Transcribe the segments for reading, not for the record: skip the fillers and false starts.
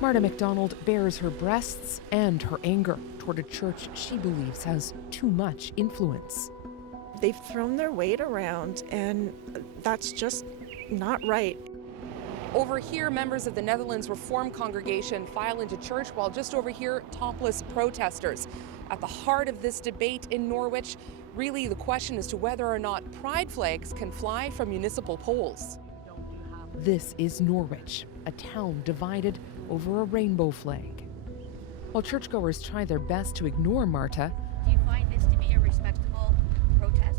Marta McDonald bears her breasts and her anger toward a church she believes has too much influence. They've thrown their weight around, and that's just not right. Over here, members of the Netherlands Reformed congregation file into church, while just over here, topless protesters. At the heart of this debate in Norwich, really the question as to whether or not pride flags can fly from municipal poles. This is Norwich, a town divided over a rainbow flag. While churchgoers try their best to ignore Marta, do you find this to be a respectable protest?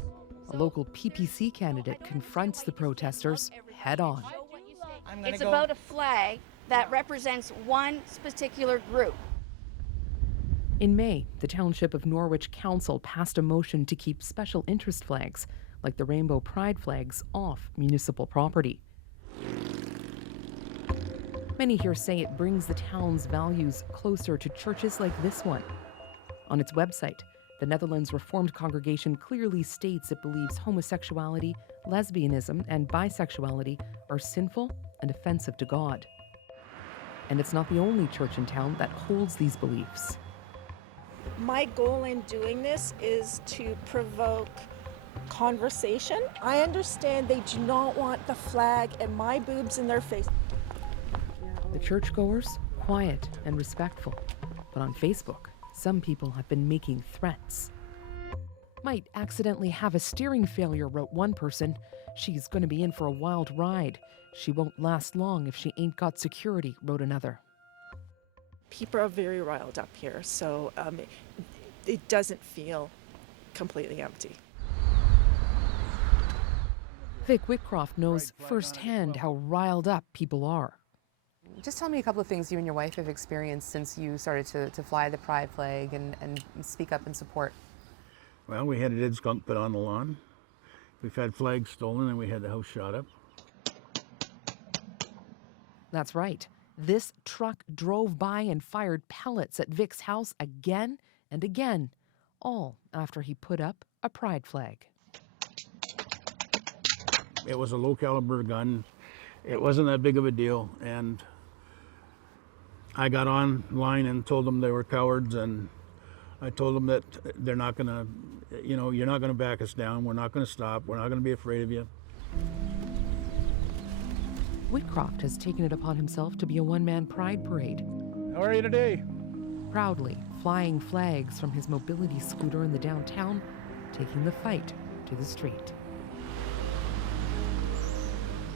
A local PPC candidate confronts the protesters head on. It's about a flag that represents one particular group. In May, the Township of Norwich Council passed a motion to keep special interest flags, like the rainbow pride flags, off municipal property. Many here say it brings the town's values closer to churches like this one. On its website, the Netherlands Reformed congregation clearly states it believes homosexuality, lesbianism, and bisexuality are sinful and offensive to God. And it's not the only church in town that holds these beliefs. My goal in doing this is to provoke conversation. I understand they do not want the flag and my boobs in their face. The churchgoers, quiet and respectful. But on Facebook, some people have been making threats. Might accidentally have a steering failure, wrote one person. She's going to be in for a wild ride. She won't last long if she ain't got security, wrote another. People are very riled up here, so it doesn't feel completely empty. Vic Whitcroft knows firsthand how riled up people are. Just tell me a couple of things you and your wife have experienced since you started to fly the pride flag and speak up in support. Well, we had a dead skunk put on the lawn. We've had flags stolen and we had the house shot up. That's right. This truck drove by and fired pellets at Vic's house again and again, all after he put up a pride flag. It was a low caliber gun. It wasn't that big of a deal, and I got online and told them they were cowards, and I told them that they're not gonna, you're not gonna back us down. We're not gonna stop. We're not gonna be afraid of you. Whitcroft has taken it upon himself to be a one-man pride parade. How are you today? Proudly flying flags from his mobility scooter in the downtown, taking the fight to the street.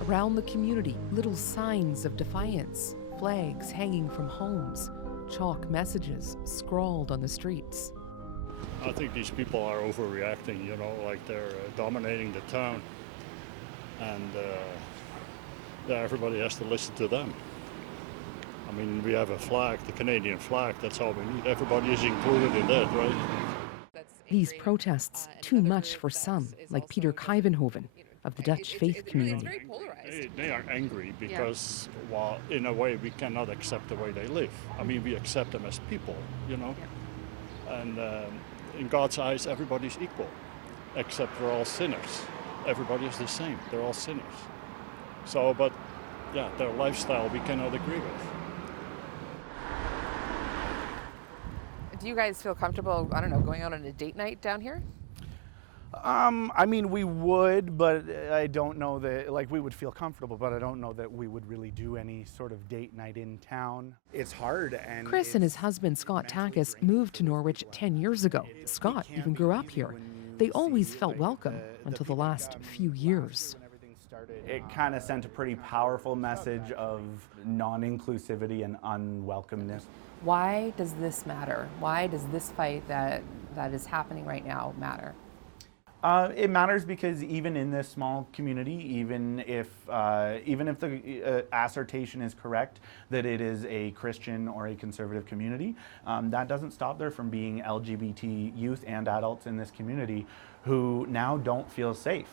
Around the community, little signs of defiance, flags hanging from homes, chalk messages scrawled on the streets. I think these people are overreacting, like they're dominating the town, and everybody has to listen to them. I mean, we have a flag, the Canadian flag, that's all we need. Everybody is included in that, right? These protests, too much for some, like Peter Kuyvenhoven of the Dutch faith community. They are angry because, well, in a way, we cannot accept the way they live. I mean, we accept them as people, And in God's eyes, everybody's equal, except we're all sinners. Everybody is the same. They're all sinners. So, but, yeah, their lifestyle we cannot agree with. Do you guys feel comfortable, going out on a date night down here? I mean, we would, but I don't know that, we would feel comfortable, but I don't know that we would really do any sort of date night in town. It's hard. And Chris and his husband, Scott Takis, moved to Norwich 10 years ago. Scott even grew up here. They always felt welcome until the last few years. It kind of sent a pretty powerful message of non-inclusivity and unwelcomeness. Why does this matter? Why does this fight that is happening right now matter? It matters because even in this small community, even if the assertion is correct that it is a Christian or a conservative community, that doesn't stop there from being LGBT youth and adults in this community who now don't feel safe.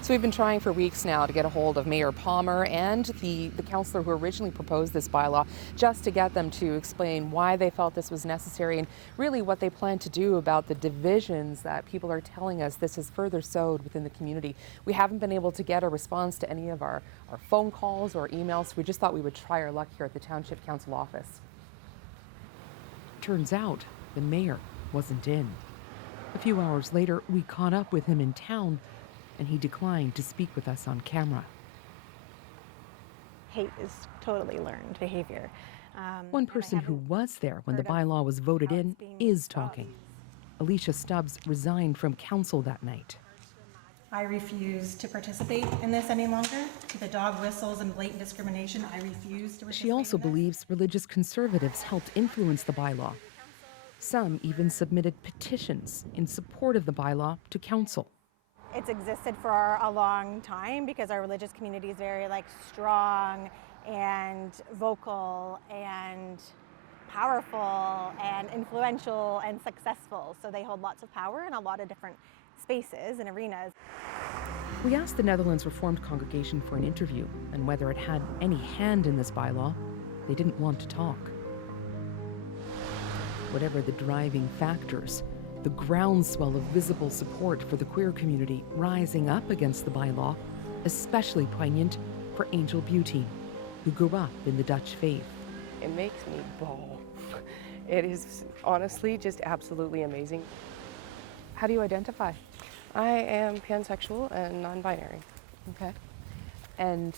So we've been trying for weeks now to get a hold of Mayor Palmer and the councillor who originally proposed this bylaw, just to get them to explain why they felt this was necessary and really what they plan to do about the divisions that people are telling us this has further sowed within the community. We haven't been able to get a response to any of our phone calls or emails, so we just thought we would try our luck here at the Township Council office. Turns out the mayor wasn't in. A few hours later, we caught up with him in town, and he declined to speak with us on camera. Hate is totally learned behavior. One person who was there when the bylaw was voted in is talking. Alicia Stubbs resigned from council that night. I refuse to participate in this any longer. The dog whistles and blatant discrimination, I refuse to participate. She also believes religious conservatives helped influence the bylaw. Some even submitted petitions in support of the bylaw to council. It's existed for a long time because our religious community is very strong and vocal and powerful and influential and successful. So they hold lots of power in a lot of different spaces and arenas. We asked the Netherlands Reformed congregation for an interview and whether it had any hand in this bylaw. They didn't want to talk. Whatever the driving factors, the groundswell of visible support for the queer community rising up against the bylaw, especially poignant for Angel Butine, who grew up in the Dutch faith. It makes me bawl. It is honestly just absolutely amazing. How do you identify? I am pansexual and non-binary. Okay. And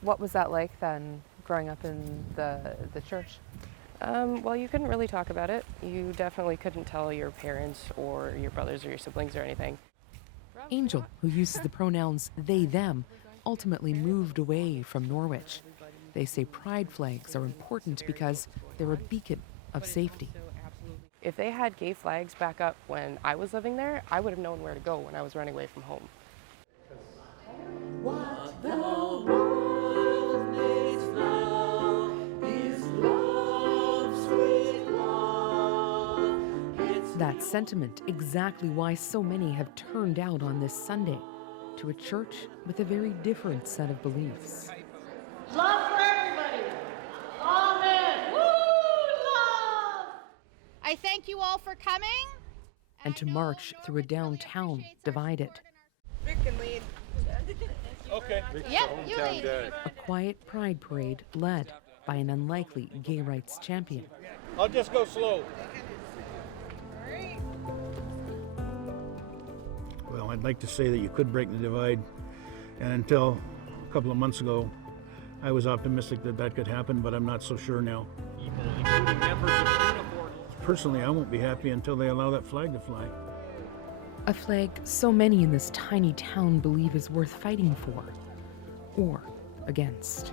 what was that like then, growing up in the church? Well, you couldn't really talk about it. You definitely couldn't tell your parents or your brothers or your siblings or anything. Angel, who uses the pronouns they, them, ultimately moved away from Norwich. They say pride flags are important because they're a beacon of safety. If they had gay flags back up when I was living there, I would have known where to go when I was running away from home. What the world needs now is love, sweet love. That sentiment exactly why so many have turned out on this Sunday to a church with a very different set of beliefs. Love for everybody. Amen. Woo, love. I thank you all for coming. And to march through a downtown divided. Rick can lead. Okay. Yep, you lead. A quiet pride parade led by an unlikely gay rights champion. I'll just go slow. Well, I'd like to say that you could break the divide, and until a couple of months ago, I was optimistic that that could happen, but I'm not so sure now. People, including members of uniforms. Personally, I won't be happy until they allow that flag to fly. A flag so many in this tiny town believe is worth fighting for or against.